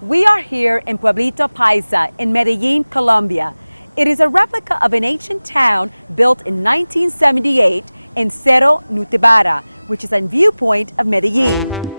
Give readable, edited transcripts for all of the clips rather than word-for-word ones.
We are here in Pueblito Paisa in Medellin, Colombia. It is a replica of an ancient town built in 1978 in Cerro Nutibara, which is a viewpoint of Medellin.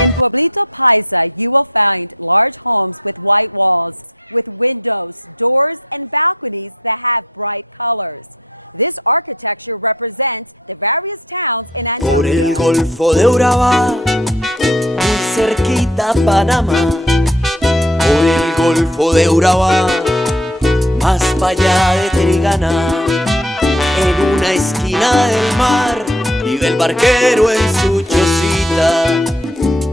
In Pueblito Paisa, you will find large homes with white walls, with windows, doors, and balconies that have bright colors. This architecture represents the various towns in Antioquia. Por el Golfo de Urabá, muy cerquita Panamá. Por el Golfo de Urabá, más para allá de Trigana. En una esquina del mar, vive el barquero en su chocita.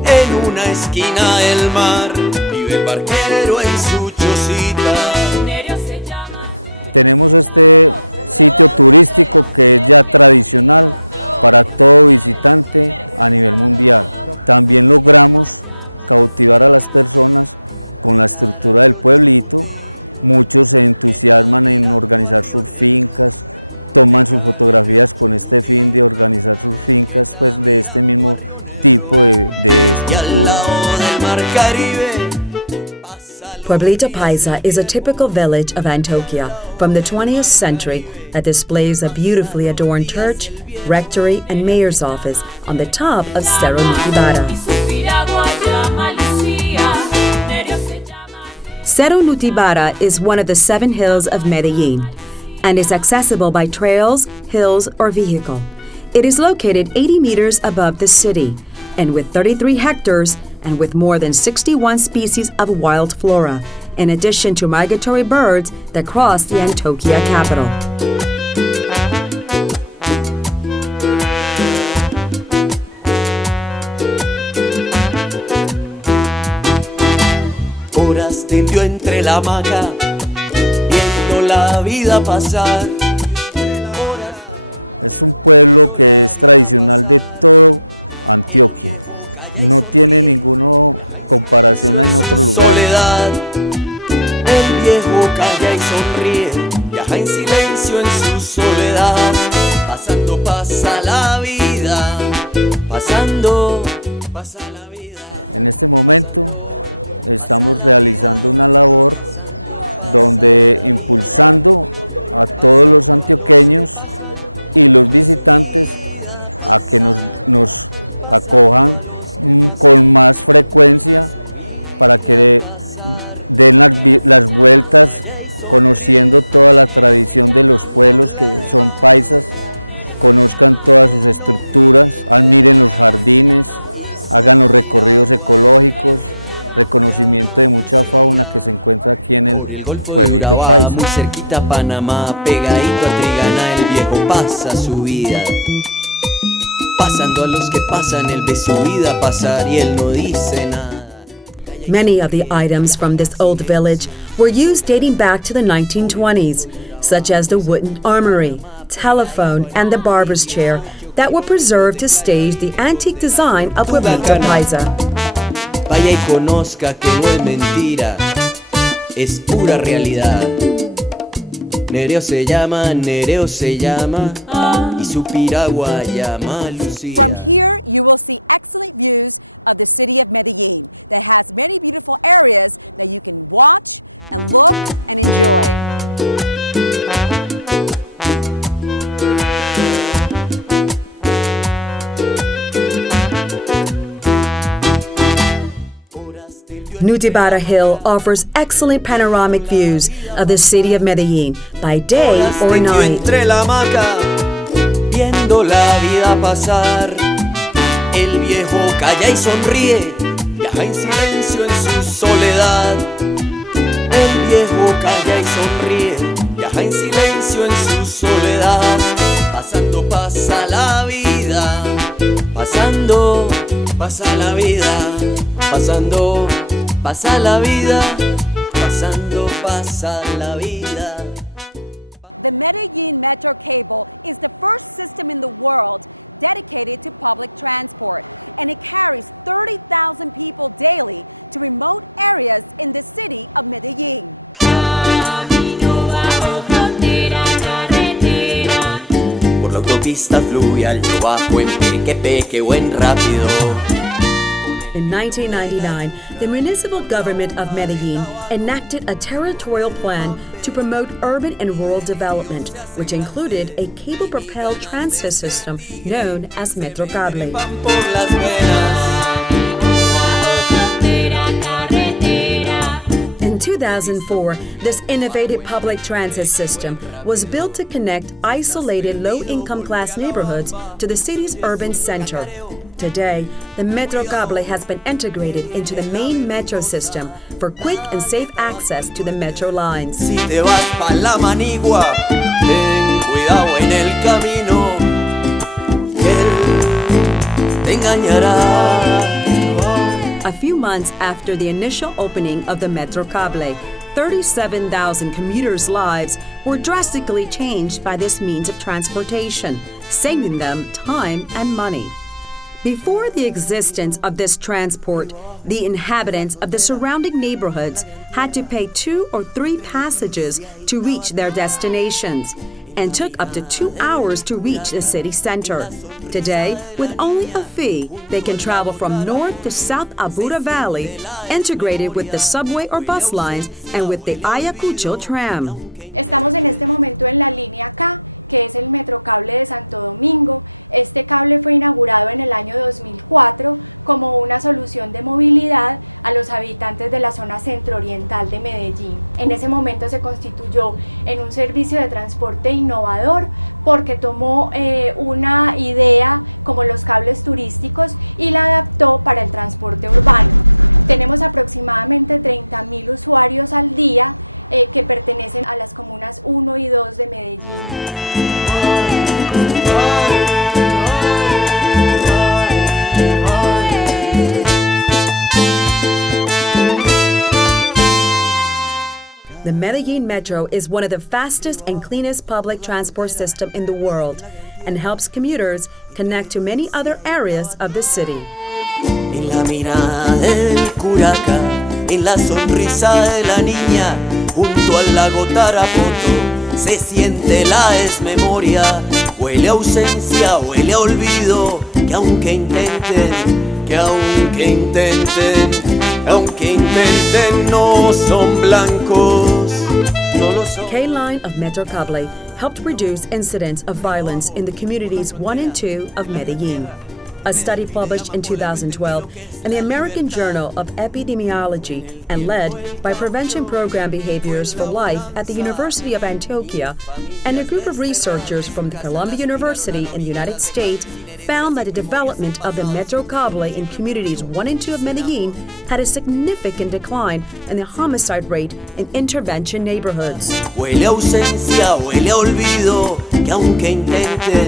En una esquina del mar, vive el barquero en su chocita. Tenemos este sitio turístico que es ya tradicional para todo visitante a nivel mundial. También logramos cautivar a las personas con la estructura del pueblito. Muchos se entusiasman en organizar sus fincas, toman sus fotografías con este fin de organizar sus fincas, pues de este mismo tipo de estructura. Pueblito Paisa is a typical village of Antioquia from the 20th century that displays a beautifully adorned church, rectory, and mayor's office on the top of Cerro Nutibara. Cerro Nutibara is one of the 7 hills of Medellin and is accessible by trails, hills, or vehicle. It is located 80 meters above the city and with 33 hectares and with more than 61 species of wild flora, in addition to migratory birds that cross the Antioquia capital. Horas tendió entre la hamaca, viendo la vida pasar. Es un pueblo que es tradicional de todo Antioquia. No tiene ninguna comparación en otro lugar. Soledad, el viejo calla y sonríe, viaja en silencio en su soledad. Pasando pasa la vida, pasando pasa la vida. En este momento estamos realizando una labor donde impulsando a todos los antioqueños y los visitantes a que nos acojan con más frecuencia para que den las vueltas conociendo toda la tradición de los pueblos que son paisas, conozcan todas sus estructuras, admiren los jardines, hagan los recorridos ecológicos, reconocimiento de mucha fauna que se encuentra aquí en el Pueblito Paisa. Muy cerquita Panamá, pegadito a Trigana, el viejo pasa su vida. Pasando a los que pasan, él ve su vida pasar y él no dice nada. Many of the items from this old village were used dating back to the 1920s, such as the wooden armory, telephone, and the barber's chair that were preserved to stage the antique design of Pueblito Paisa. Vaya y conozca que no es mentira, es pura realidad. Nereo se llama, y su piragua llama Lucía. From here, you will see excellent views of the city of Medellin that has many beautiful areas that you can watch and look and enjoy. Nutibara Hill offers excellent panoramic views of the city of Medellin by day or night. Entre la hamaca, viendo la vida pasar, el viejo calla y sonríe, viaja en silencio en su soledad. El viejo calla y sonríe, viaja en silencio en su soledad. Pasando pasa la vida, pasando pasa la vida, pasando pasa la vida, pasando pasa la vida. The Medellin Metrocable is the first system in the world dedicated to public transport, and it carries 30,000 people daily to remote areas in the city of Medellin. Por la autopista fluvial yo bajo en peque o en rápido. In 1999, the municipal government of Medellin enacted a territorial plan to promote urban and rural development, which included a cable-propelled transit system known as Metrocable. Van por las venas. In 2004, this innovative public transit system was built to connect isolated low-income class neighborhoods to the city's urban center. Today, the Metrocable has been integrated into the main metro system for quick and safe access to the metro lines. Si te vas pa' la manigua, ten cuidado en el camino, él te engañará. A few months after the initial opening of the Metrocable, 37,000 commuters' lives were drastically changed by this means of transportation, saving them time and money. Before the existence of this transport, the inhabitants of the surrounding neighborhoods had to pay 2 or 3 passages to reach their destinations, and took up to 2 hours to reach the city center. Today, with only a fee, they can travel from North to South Aburrá Valley, integrated with the subway or bus lines and with the Ayacucho tram. Estamos en este momento en la línea K, que es el Metrocable de Santo Domingo. Este cable fue inaugurado en el año 2004 como una solución de movilidad a los habitantes de la zona centro-oriental de Medellín. En ese momento se constituyó en un servicio de transporte innovador porque tomó una idea como los cables turísticos y la adaptó para el transporte urbano. Tenemos aproximadamente 30.000 usuarios al día que pertenecen a las comunas 1 y 2 de Medellín. The Medellin Metro is one of the fastest and cleanest public transport systems in the world and helps commuters connect to many other areas of the city. En la mirada del curaca, en la sonrisa de la niña, junto al lago Tarapoto, se siente la desmemoria. Huele a ausencia, huele a olvido, que aunque intenten, no son blancos, no lo son. The K-line of Metrocable helped reduce incidents of violence in the communities 1 and 2 of Medellin. A study published in 2012 in the American Journal of Epidemiology and led by Prevention Program Behaviors for Life at the University of Antioquia and a group of researchers from the Columbia University in the United States found that the development of the Metrocable in communities 1 and 2 of Medellin had a significant decline in the homicide rate in intervention neighborhoods. Huele a ausencia, huele a olvido, que aunque intenten,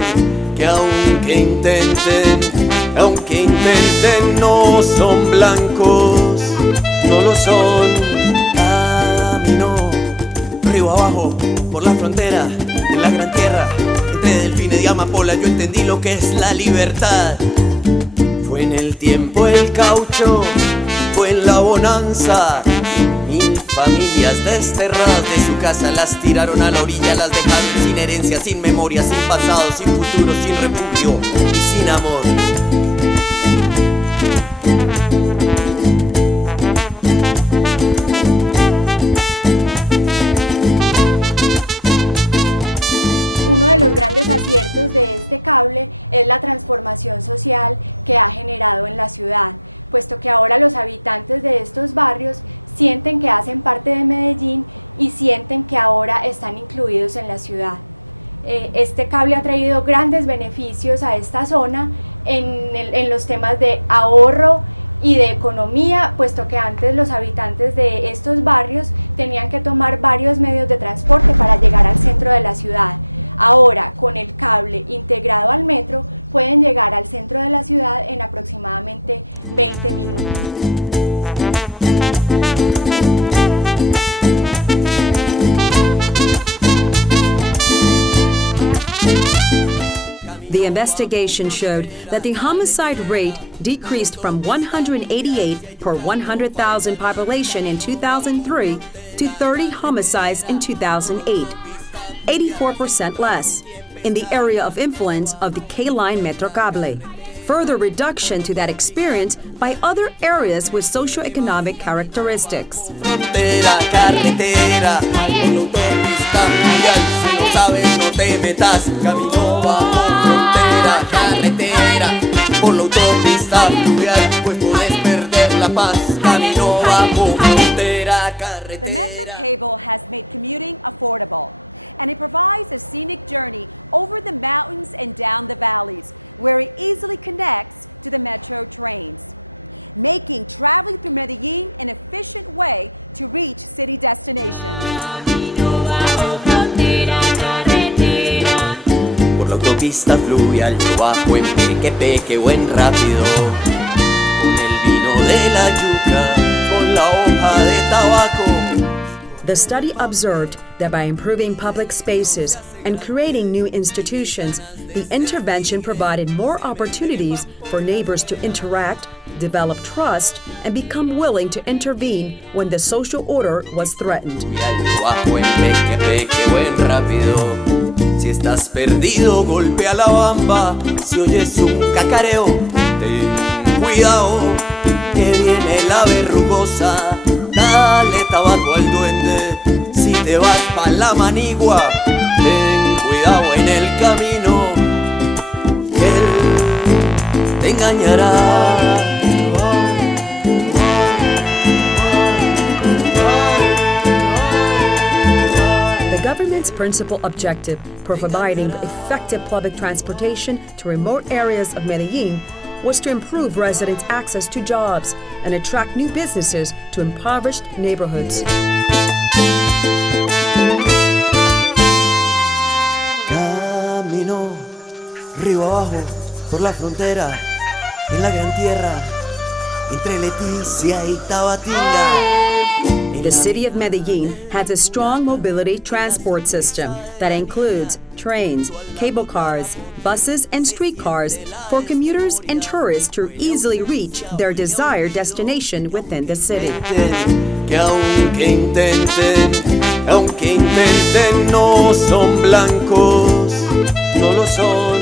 no son blancos, no lo son. Camino, río abajo, por la frontera, en la gran tierra, entre delfines y amapola, yo entendí lo que es la libertad. Fue en el tiempo del caucho, fue en la bonanza. 1000 familias desterradas de su casa las tiraron a la orilla, las dejaron sin herencia, sin memoria, sin pasado, sin futuro, sin refugio y sin amor. Uno de los grandes aciertos de este cable es la transformación social que ha generado en la ciudad, puesto que ahora los habitantes de estos barrios sienten que hacen parte de Medellín y sienten que ahora están incluidos en la ciudad. Este cable ha traído grandes beneficios a esta zona en los temas de ahorro y de economía, puesto que antes los habitantes de estos barrios tenían que tomar varios medios de transporte para llegar al centro de la ciudad. Ahora, con el cable integrado al metro, pueden llegar al centro de la ciudad en aproximadamente 20 minutos. The investigation showed that the homicide rate decreased from 188 per 100,000 population in 2003 to 30 homicides in 2008, 84% less, in the area of influence of the K-line Metrocable. Further reduction to that experience by other areas with socioeconomic characteristics. Frontera, carretera, autopista mundial, si no sabes no te metas, camino bajo frontera, carretera, por la autopista mundial, pues puedes perder la paz, camino bajo frontera, carretera. The Metrocable has made commuting affordable, and it provides a scenic journey over the mountains and down the valleys, where it easily connects to the metro trains, making traveling through Medellin an efficient way to reach city destinations. Por la autopista fluvial yo bajo en peque o en rápido, con el vino de la yuca, con la hoja de tabaco. The study observed that by improving public spaces and creating new institutions, the intervention provided more opportunities for neighbors to interact, develop trust, and become willing to intervene when the social order was threatened. Si estás perdido, golpea la bamba. Si oyes un cacareo, ten cuidado, que viene la verrugosa. Dale tabaco al duende. Si te vas pa' la manigua, ten cuidado en el camino, él te engañará. The government's principal objective for providing effective public transportation to remote areas of Medellin was to improve residents' access to jobs and attract new businesses to impoverished neighborhoods. Camino río abajo por la frontera, en la gran tierra, entre Leticia y Tabatinga. The city of Medellin has a strong mobility transport system that includes trains, cable cars, buses, and streetcars for commuters and tourists to easily reach their desired destination within the city. Que aunque intenten, no son blancos, no lo son.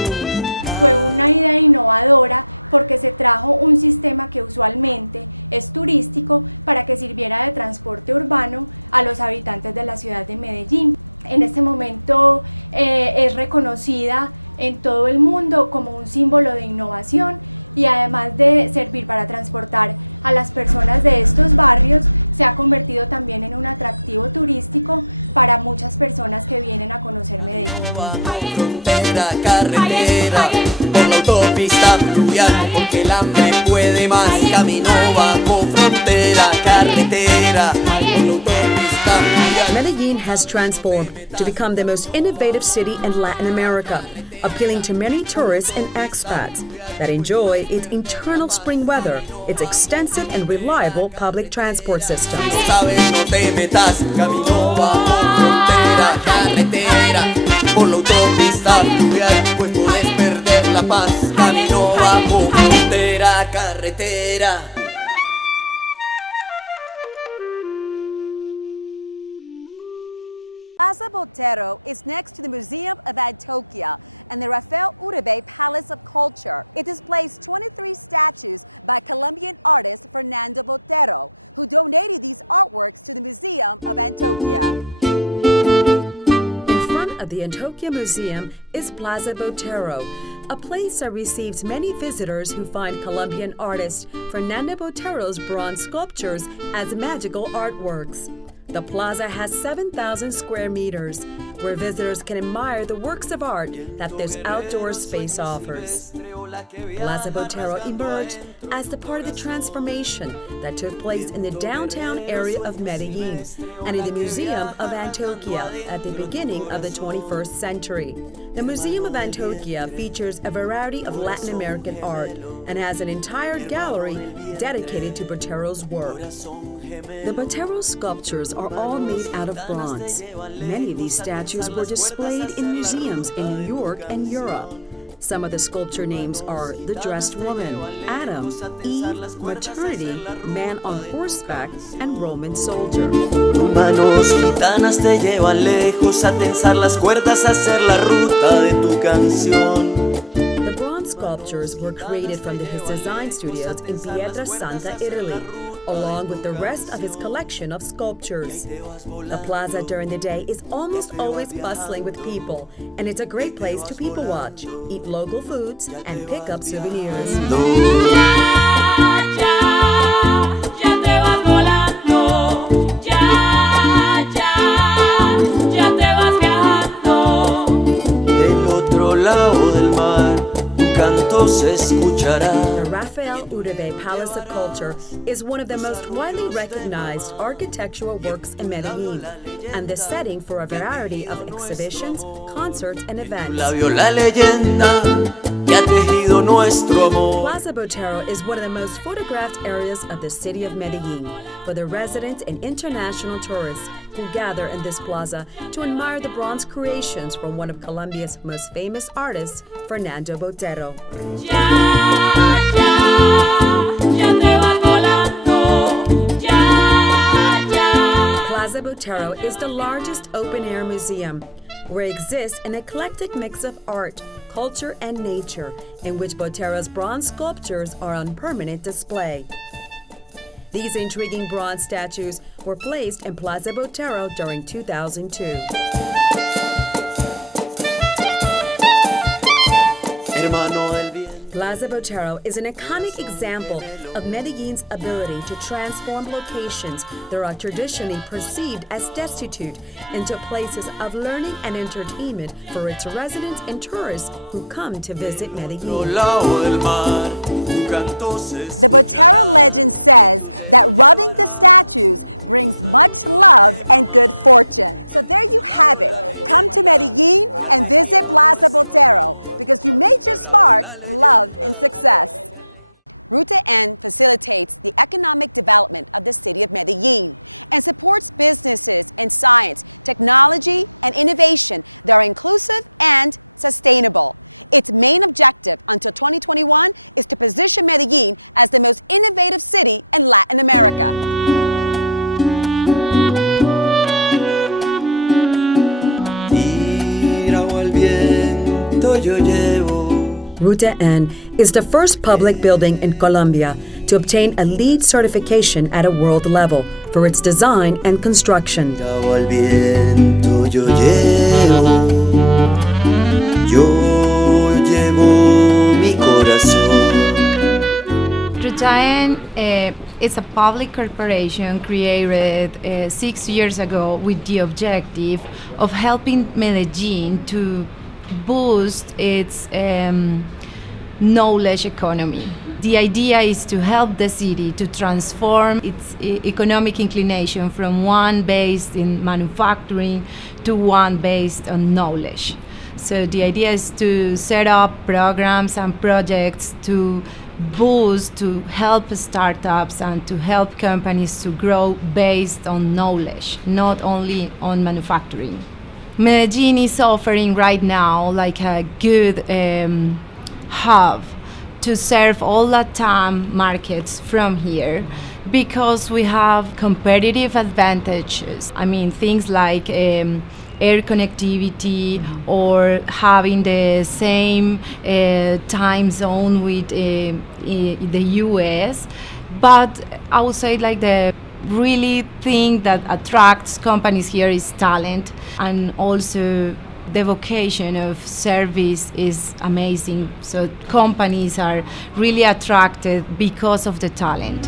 Fue una idea innovadora porque se trajo un sistema que usualmente es turístico para que sirviera de transporte urbano a los habitantes de la ciudad de Medellín. En este momento es reconocida en todo el mundo como un símbolo de innovación y además de servir para transportar a las personas de estos barrios, se ha convertido también en un atractivo turístico para muchas personas que vienen a conocer Medellín. Frontera, carretera, por la autopista fluvial, porque el hambre puede más. Camino bajo frontera, carretera, por la autopista fluvial. Medellin has transformed to become the most innovative city in Latin America, appealing to many tourists and expats that enjoy its eternal spring weather, its extensive and reliable public transport systems. No sabes, no te metas, camino bajo frontera, carretera, por la autopista fluvial, pues puedes perder la paz. Camino bajo frontera, carretera. Plaza Botero is next to the Museum of Antioquia and the Rafael Uribe Palace of Culture. It displays 23 statues by Colombian artist Fernando Botero, who donated these artworks to the Museum of Antioquia. In front of the Antioquia Museum is Plaza Botero, a place that receives many visitors who find Colombian artist Fernando Botero's bronze sculptures as magical artworks. The plaza has 7,000 square meters, where visitors can admire the works of art that this outdoor space offers. Plaza Botero emerged as the part of the transformation that took place in the downtown area of Medellin and in the Museum of Antioquia at the beginning of the 21st century. The Museum of Antioquia features a variety of Latin American art and has an entire gallery dedicated to Botero's work. The Botero sculptures are all made out of bronze. Many of these statues were displayed in museums in New York and Europe. Some of the sculpture names are The Dressed Woman, Adam, Eve, Maternity, Man on Horseback, and Roman Soldier. Tus manos gitanas te llevan lejos a tensar las cuerdas, a hacer la ruta de tu canción. The bronze sculptures were created from his design studios in Pietra Santa, Italy, along with the rest of his collection of sculptures. The plaza during the day is almost always bustling with people, and it's a great place to people watch, eat local foods, and pick up souvenirs. Del otro lado del mar, tu canto se escuchará. The Rafael Uribe Palace of Culture is one of the most widely recognized architectural works in Medellin, and the setting for a variety of exhibitions, concerts, and events. Labio la leyenda que ha tejido nuestro amor. Plaza Botero is one of the most photographed areas of the city of Medellin for the residents and international tourists who gather in this plaza to admire the bronze creations from one of Colombia's most famous artists, Fernando Botero. Plaza Botero is the largest open-air museum where exists an eclectic mix of art, culture, and nature, in which Botero's bronze sculptures are on permanent display. These intriguing bronze statues were placed in Plaza Botero during 2002. Hermano del bien. Plaza Botero is an iconic example of Medellin's ability to transform locations that are traditionally perceived as destitute into places of learning and entertainment for its residents and tourists who come to visit Medellin. The Botero legend says that rubbing the statues brings much love and good fortune. So there you have it. Come to Medellin and visit Plaza Botero because you may just spark love and success. Ruta N facilitates the economic development of the city of Medellin and supports businesses in science, technology, and innovation that are inclusive and sustainable. Its main objective until 2021 is to position Medellin as the most innovative city in Latin America. Ruta N is the first public building in Colombia to obtain a LEED certification at a world level for its design and construction. Ruta N is a public corporation created 6 years ago with the objective of helping Medellin to boost its knowledge economy. The idea is to help the city to transform its economic inclination from one based in manufacturing to one based on knowledge. So the idea is to set up programs and projects to boost, to help startups and to help companies to grow based on knowledge, not only on manufacturing. Medellin is offering right now like a good hub to serve all Latam markets from here because we have competitive advantages. I mean, things like air connectivity or having the same time zone with the US. But I would say like the really thing that attracts companies here is talent, and also the vocation of service is amazing. So companies are really attracted because of the talent.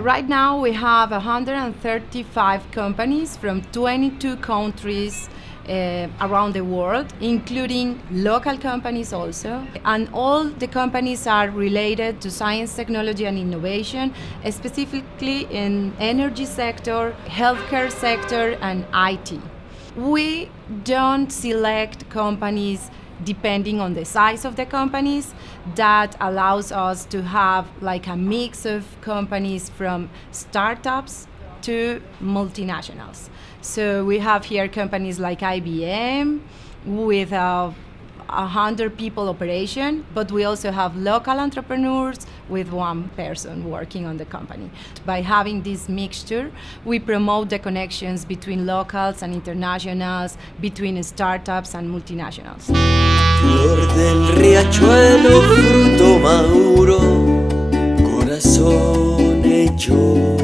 Right now we have 135 companies from 22 countries around the world, including local companies also. And all the companies are related to science, technology, and innovation, specifically in energy sector, healthcare sector, and IT. We don't select companies depending on the size of the companies. That allows us to have like a mix of companies from startups to multinationals. So we have here companies like IBM with 100 people operation, but we also have local entrepreneurs with one person working on the company. By having this mixture, we promote the connections between locals and internationals, between startups and multinationals. Flor del riachuelo, fruto maduro, corazón hecho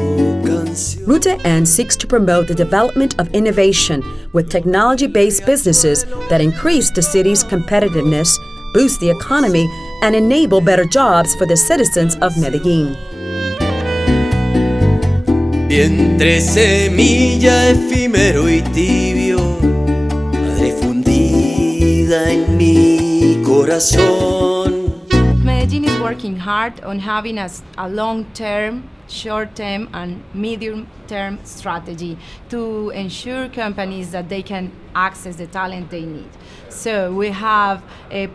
canción. Ruta N seeks to promote the development of innovation with technology-based businesses that increase the city's competitiveness, boost the economy, and enable better jobs for the citizens of Medellin. Vientre, semilla, efímero y tibio, madre fundida en mi corazón. Medellin is working hard on having a long-term, short-term, and medium-term strategy to ensure companies that they can access the talent they need. So we have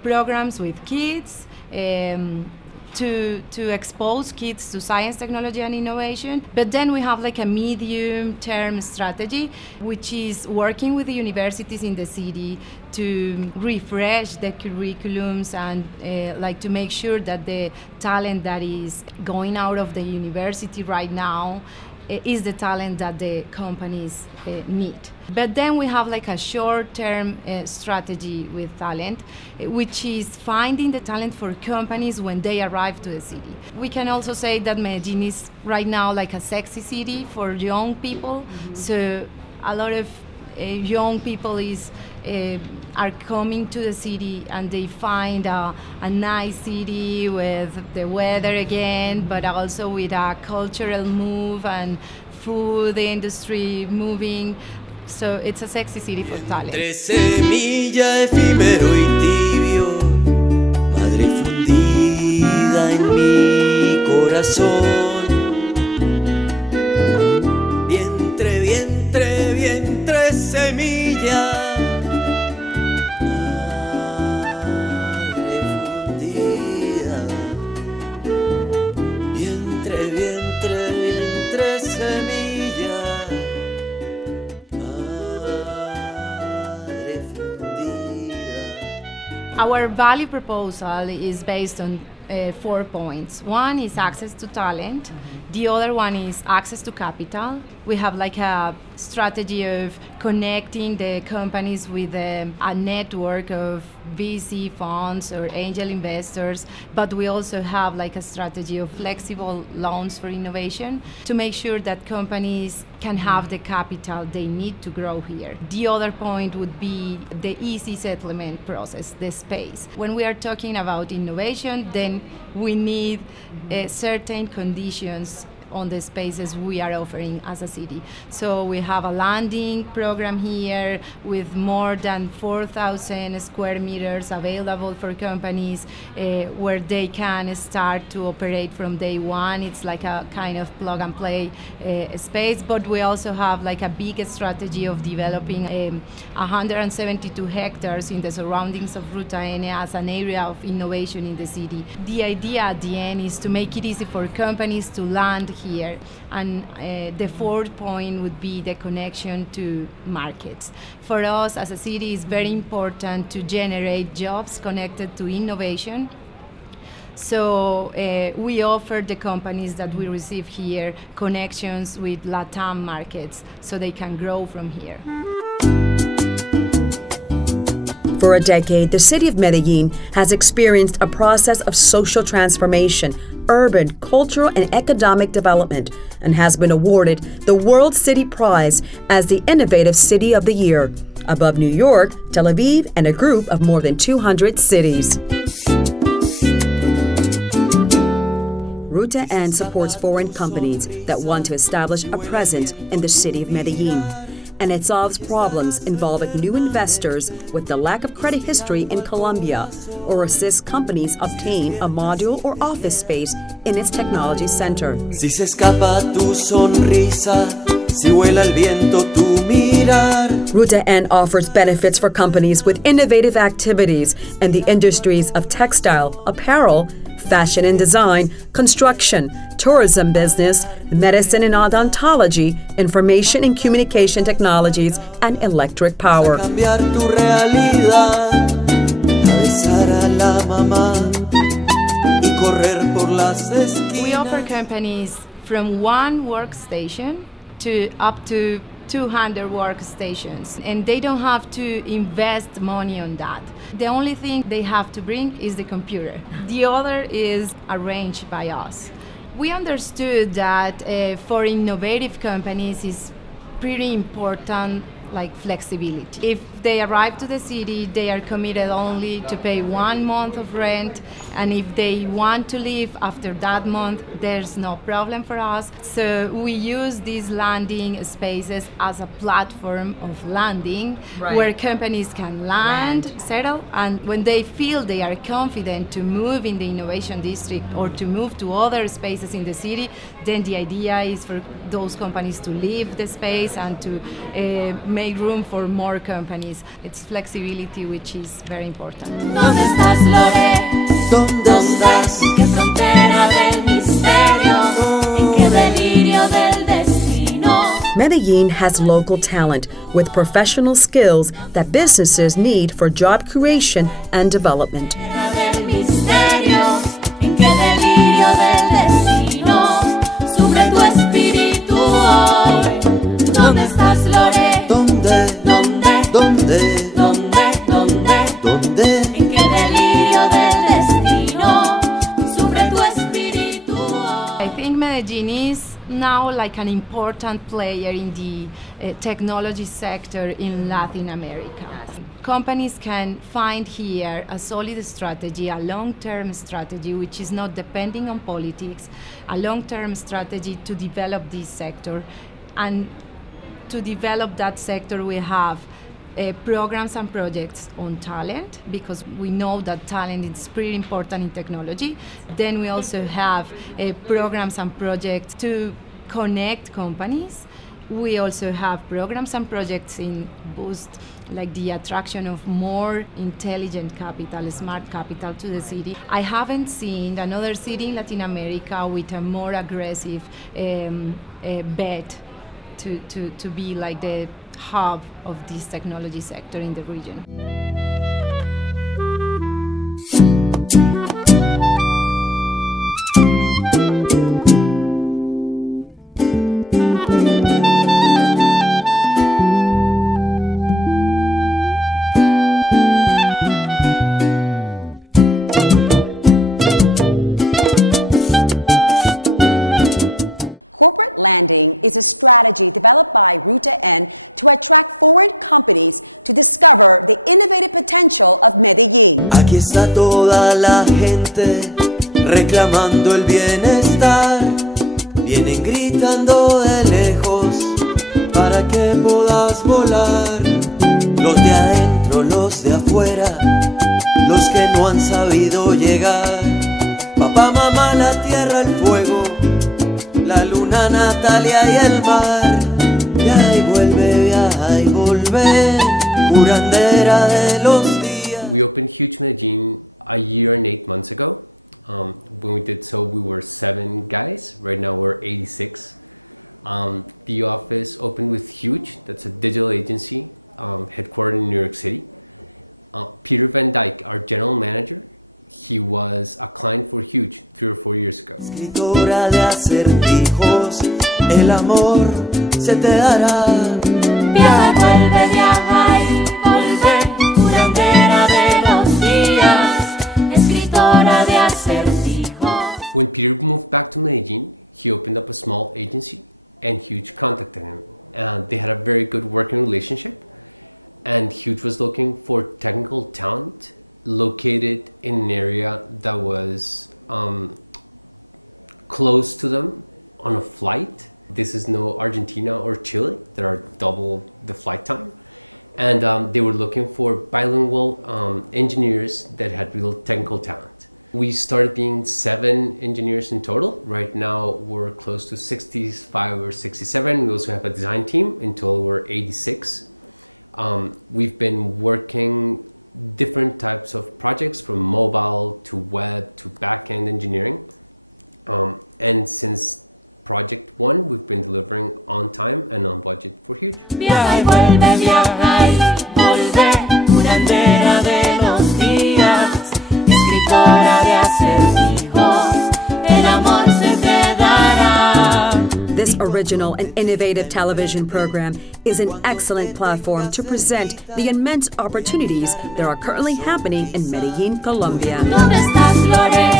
programs with kids to expose kids to science, technology, and innovation. But then we have like a medium-term strategy, which is working with the universities in the city to refresh the curriculums and like to make sure that the talent that is going out of the university right now is the talent that the companies need. But then we have like a short-term strategy with talent, which is finding the talent for companies when they arrive to the city. We can also say that Medellin is right now like a sexy city for young people. Mm-hmm. So a lot of young people are coming to the city and they find a nice city with the weather again, but also with a cultural move and food industry moving. So it's a sexy city for talent. Entre semilla, efímero y tibio, madre fundida en mi corazón. Vientre, vientre, vientre, semilla. Our value proposal is based on 4 points. One is access to talent. Mm-hmm. The other one is access to capital. We have like a strategy of connecting the companies with a network of VC funds or angel investors, but we also have like a strategy of flexible loans for innovation to make sure that companies can have the capital they need to grow here. The other point would be the easy settlement process, the space. When we are talking about innovation, then we need certain conditions on the spaces we are offering as a city. So we have a landing program here with more than 4,000 square meters available for companies where they can start to operate from day one. It's like a kind of plug and play space, but we also have like a big strategy of developing 172 hectares in the surroundings of Ruta N as an area of innovation in the city. The idea at the end is to make it easy for companies to land here, and the fourth point would be the connection to markets. For us as a city, it's very important to generate jobs connected to innovation. So we offer the companies that we receive here connections with LATAM markets so they can grow from here. For a decade, the city of Medellin has experienced a process of social transformation, urban, cultural, and economic development, and has been awarded the World City Prize as the Innovative City of the Year, above New York, Tel Aviv, and a group of more than 200 cities. Ruta N supports foreign companies that want to establish a presence in the city of Medellin. and it solves problems involving new investors with the lack of credit history in Colombia, or assists companies obtain a module or office space in its technology center. Si se escapa tu sonrisa, si vuela el viento tu mirar. Ruta N offers benefits for companies with innovative activities in the industries of textile, apparel, fashion and design, construction, tourism business, medicine and odontology, information and communication technologies, and electric power. Cambiar tu realidad, besar a la mamá y correr por las esquinas. We offer companies from one workstation to up to 200 workstations, and they don't have to invest money on that. The only thing they have to bring is the computer. The other is arranged by us. We understood that for innovative companies it's pretty important, like flexibility. If they arrive to the city, they are committed only to pay 1 month of rent, and if they want to leave after that month, there's no problem for us. So we use these landing spaces as a platform of landing, where companies can land, settle, and when they feel they are confident to move in the innovation district or to move to other spaces in the city, then the idea is for those companies to leave the space and to make room for more companies. It's flexibility, which is very important. ¿Dónde estás, Lore? ¿Dónde estás? ¿En qué frontera del misterio? ¿En qué delirio del destino? Medellin has local talent with professional skills that businesses need for job creation and development. Del misterio, ¿en qué delirio del destino? Sufre tu espíritu hoy. ¿Dónde estás, Lore? ¿Dónde? ¿Dónde? ¿Dónde? ¿Dónde? ¿Dónde? ¿Dónde? ¿En qué delirio del destino? Sufre tu espíritu hoy. I think Medellin is now like an important player in the technology sector in Latin America. Companies can find here a solid strategy, a long-term strategy, which is not depending on politics, a long-term strategy to develop this sector. And to develop that sector, we have programs and projects on talent, because we know that talent is pretty important in technology. Then we also have programs and projects to connect companies. We also have programs and projects in boost like the attraction of more intelligent capital, smart capital to the city. I haven't seen another city in Latin America with a more aggressive bet to be like the hub of this technology sector in the region. Corporate landing is a strategy developed by Ruta N to attract foreign companies to discover the innovative potential of Medellin. Aquí está toda la gente reclamando el bienestar. Vienen gritando de lejos para que puedas volar. Los de adentro, los de afuera, los que no han sabido llegar. Papá, mamá, la tierra, el fuego, la luna, Natalia y el mar. Viaja y vuelve, viaja y vuelve, curandera de los días. We opened Huge Medellin a year and 8 months ago. When we did so, we were 7 guys. Right now we're 86. The office opened with Huge, that's a digital agency headquartered in New York City. Peter Van Dyke, our general manager, he was a client for Huge 3 or 4 years ago. Escritora de acertijos, el amor se te dará. Viaja, vuelve, viaja y vuelve, curandera de los días, escritora de acertijos. When Peter moved back to Medellin, he opened up a small agency and Huge contacted him. They had a very good working relationship, and Huge was looking for technical talent located in an area that was close to them on a flight This is no Argentina or Chile that are double the flight time. And they were looking for bilingual engineers that had real technical talent. We started being 7 engineers in total. Right now we're close to 65 or 67. We also have a design team. In total we're 86. We've been working different types of projects from mobile to web to back-end engineering. And since Project 1, we've been delivering on time and on budget for Huge. Viaja y vuelve, viaja y volver, curandera de los días, escritora de acertijos, el amor se te dará. This original and innovative television program is an excellent platform to present the immense opportunities that are currently happening in Medellin, Colombia. ¿Dónde estás, Lore?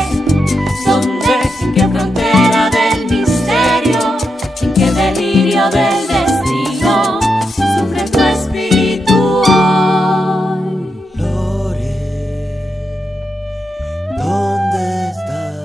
¿Dónde? ¿Qué frontera del misterio? ¿En qué delirio del destino sufre tu espíritu hoy? Lore, ¿dónde estás?